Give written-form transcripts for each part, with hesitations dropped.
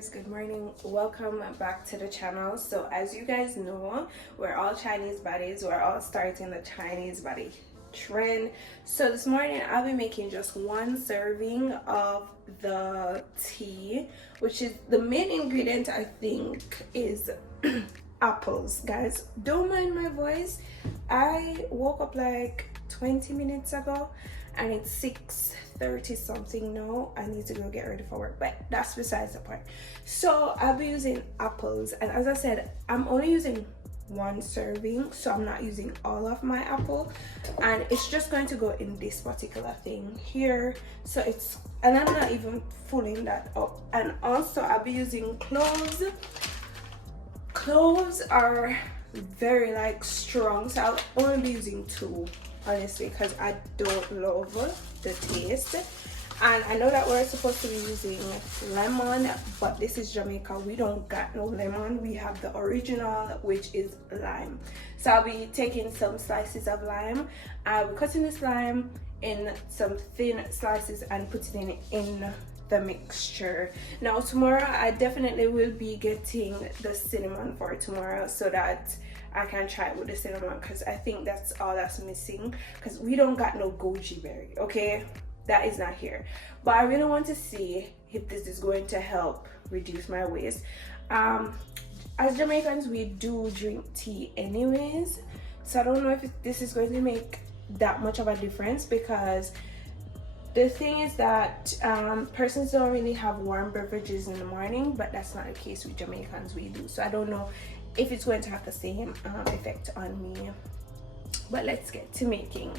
guys, good morning, welcome back to the channel. So as you guys know, we're all Chinese baddies, we're all starting the Chinese baddie trend. So this morning I'll be making just one serving of the tea, which is the main ingredient. I think is apples. Guys, don't mind my voice. I woke up like 20 minutes ago and it's 6:30 something now. I need to go get ready for work, but that's besides the point. So I'll be using apples, and as I said, I'm only using one serving, so I'm not using all of my apple, and it's just going to go in this particular thing here. So it's, and I'm not even filling that up. And also I'll be using cloves. Cloves are very like strong, so I'll only be using two, honestly, because I don't love the taste. And I know that we're supposed to be using lemon, but this is Jamaica, we don't got no lemon. We have the original, which is lime. So I'll be taking some slices of lime. I'll be cutting this lime in some thin slices and putting it in the mixture. Now tomorrow I definitely will be getting the cinnamon for tomorrow, so that I can try it with the cinnamon, because I think that's all that's missing, because we don't got no goji berry, okay? That is not here. But I really want to see if this is going to help reduce my waist. As Jamaicans, we do drink tea anyways, so I don't know if this is going to make that much of a difference, because the thing is that persons don't really have warm beverages in the morning, but that's not the case with Jamaicans. We do. So I don't know if it's going to have the same effect on me, but let's get to making.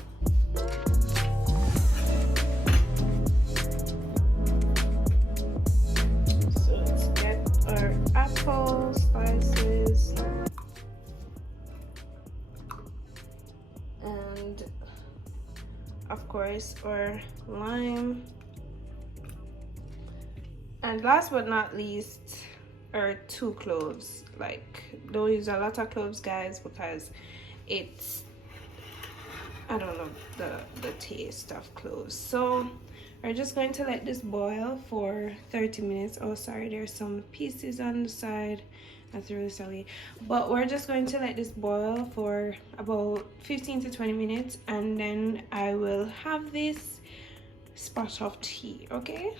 So let's get our apple slices and of course our lime, and last but not least are two cloves. Like, don't use a lot of cloves, guys, because it's, I don't know the taste of cloves. So we're just going to let this boil for 30 minutes. Oh sorry, there's some pieces on the side, that's really sorry, but we're just going to let this boil for about 15 to 20 minutes, and then I will have this spot of tea, okay?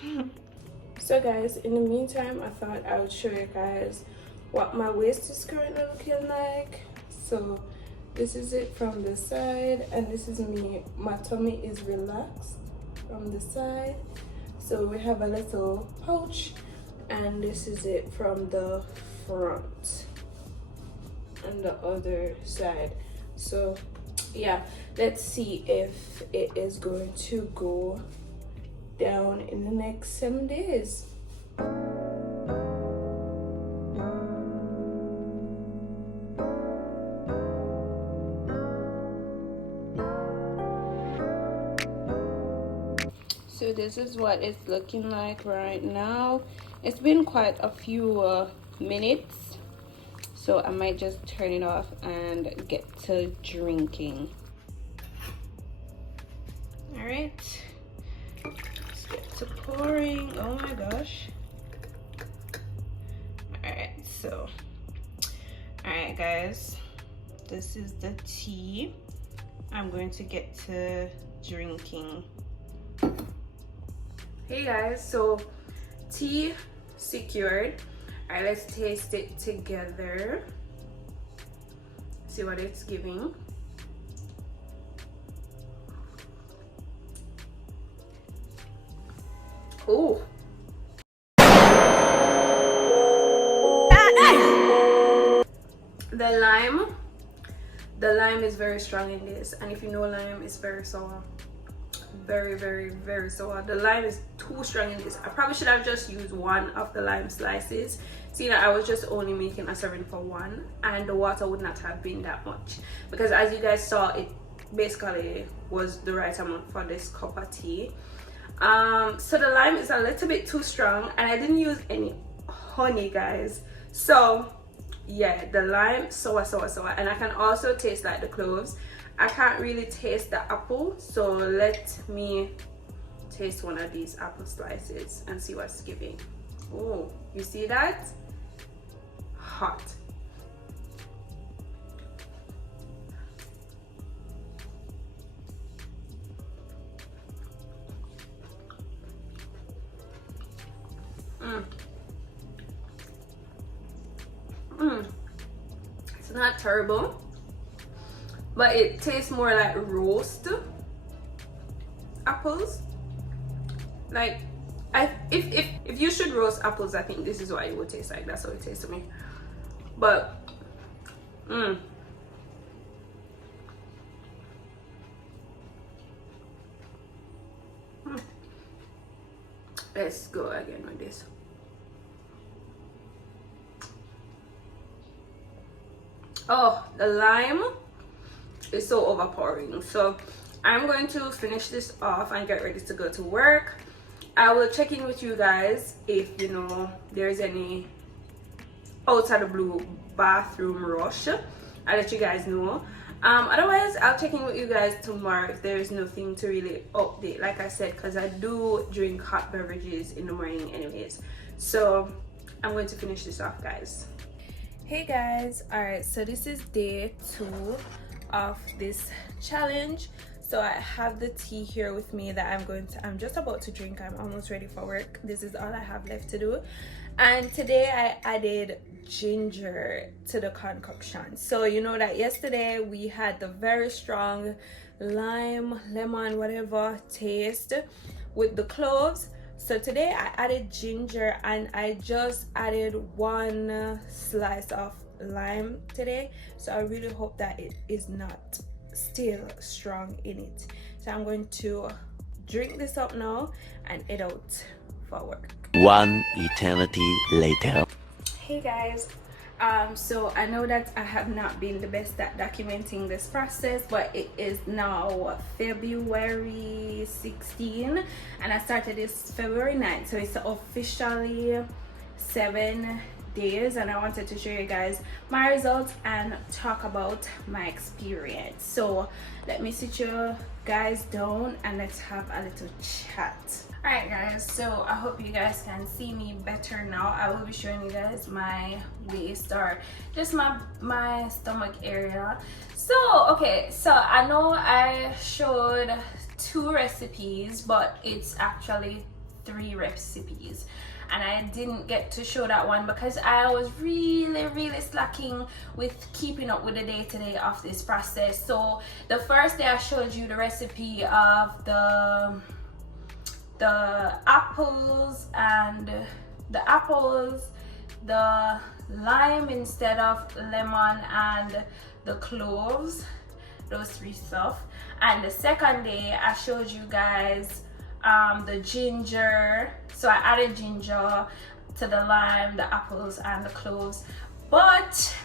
So guys, in the meantime, I thought I would show you guys what my waist is currently looking like. So this is it from the side, and this is me. My tummy is relaxed from the side, so we have a little pouch, and this is it from the front and the other side. So yeah, let's see if it is going to go down in the next 7 days. So this is what it's looking like right now. It's been quite a few minutes, so I might just turn it off and get to drinking. All right, let's get to pouring. Oh my gosh. All right guys, this is the tea. I'm going to get to drinking. Hey guys, so tea secured. All right, let's taste it together, see what it's giving. Oh, the lime is very strong in this, and if you know, lime is very sour, very sour. The lime is too strong in this. I probably should have just used one of the lime slices, seeing that I was just only making a serving for one, and the water would not have been that much, because as you guys saw, it basically was the right amount for this cup of tea. So the lime is a little bit too strong, and I didn't use any honey, guys. So yeah, the lime sour, and I can also taste like the cloves. I can't really taste the apple, so let me taste one of these apple slices and see what's giving. Oh, you see that? Hot. It's not terrible, but it tastes more like roast apples. Like, if you should roast apples, I think this is what it would taste like. That's how it tastes to me. But let's go again with this. Oh, the lime is so overpowering. So I'm going to finish this off and get ready to go to work. I will check in with you guys if there's any outside the blue bathroom rush. I'll let you guys know. Otherwise, I'll check in with you guys tomorrow if there's nothing to really update, like I said, because I do drink hot beverages in the morning anyways. So I'm going to finish this off, guys. Hey guys, all right, so this is day 2 of this challenge. So I have the tea here with me that I'm just about to drink. I'm almost ready for work. This is all I have left to do. And today I added ginger to the concoction. So you know that yesterday we had the very strong lime, lemon, whatever taste with the cloves. So today I added ginger, and I just added 1 slice of lime today. So I really hope that it is not still strong in it. So I'm going to drink this up now and head out for work. 1 eternity later. Hey guys, so I know that I have not been the best at documenting this process, but it is now February 16 and I started this February 9th, so it's officially 7 days, and I wanted to show you guys my results and talk about my experience. So let me sit you guys down and let's have a little chat. Alright guys, so I hope you guys can see me better now. I will be showing you guys my waist, or just my stomach area. So okay, so I know I showed 2 recipes, but it's actually 3 recipes, and I didn't get to show that one because I was really slacking with keeping up with the day-to-day of this process. So the first day I showed you the recipe of the apples, the lime instead of lemon, and the cloves, those 3 stuff. And the second day I showed you guys the ginger. So I added ginger to the lime, the apples, and the cloves. But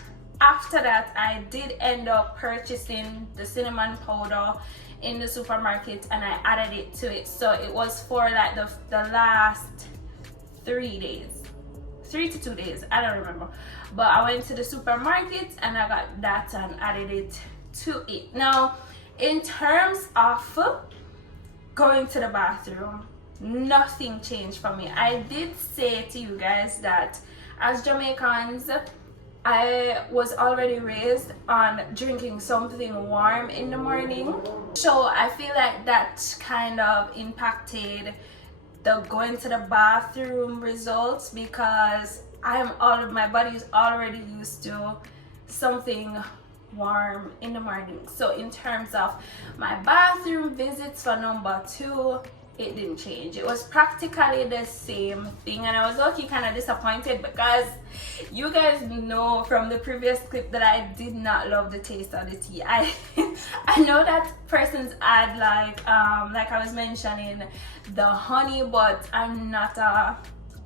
after that I did end up purchasing the cinnamon powder in the supermarket, and I added it to it. So it was for like the last 3 days, 3 to 2 days, I don't remember, but I went to the supermarket and I got that and added it to it. Now in terms of going to the bathroom, nothing changed for me. I did say to you guys that as Jamaicans, I was already raised on drinking something warm in the morning, so I feel like that kind of impacted the going to the bathroom results, because my body is already used to something warm in the morning. So in terms of my bathroom visits for number 2, it didn't change. It was practically the same thing, and I was okay, kind of disappointed, because you guys know from the previous clip that I did not love the taste of the tea. I know that persons add like I was mentioning the honey, but I'm not a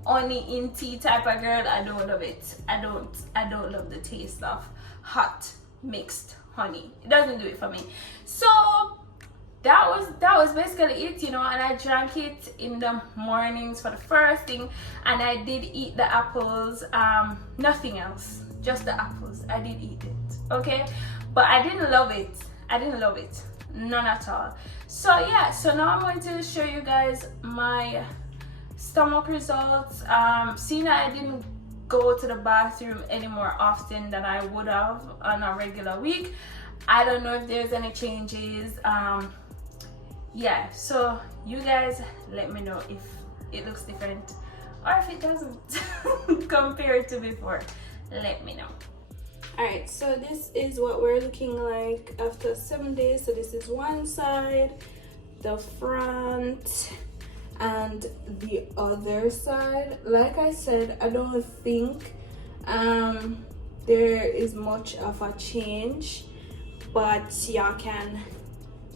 honey in tea type of girl. I don't love it. I don't love the taste of hot mixed honey. It doesn't do it for me. So that was basically it, and I drank it in the mornings for the first thing, and I did eat the apples, nothing else, just the apples. I did eat it, okay, but I didn't love it, none at all. So yeah, so now I'm going to show you guys my stomach results, seeing that I didn't go to the bathroom any more often than I would have on a regular week. I don't know if there's any changes. Yeah, so you guys let me know if it looks different or if it doesn't compared to before. Let me know. Alright, so this is what we're looking like after 7 days. So this is one side, the front, and the other side. Like I said, I don't think there is much of a change, but y'all can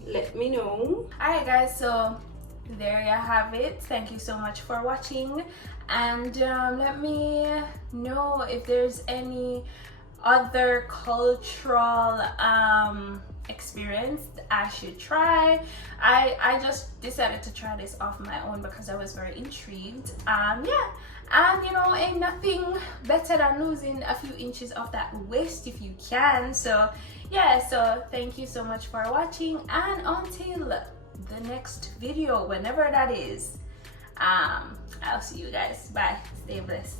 let me know. Alright guys, so there you have it. Thank you so much for watching, and let me know if there's any other cultural experience I should try. I just decided to try this off my own because I was very intrigued. Yeah, and you know, ain't nothing better than losing a few inches of that waist if you can. So yeah, so thank you so much for watching, and until the next video, whenever that is, I'll see you guys. Bye. Stay blessed.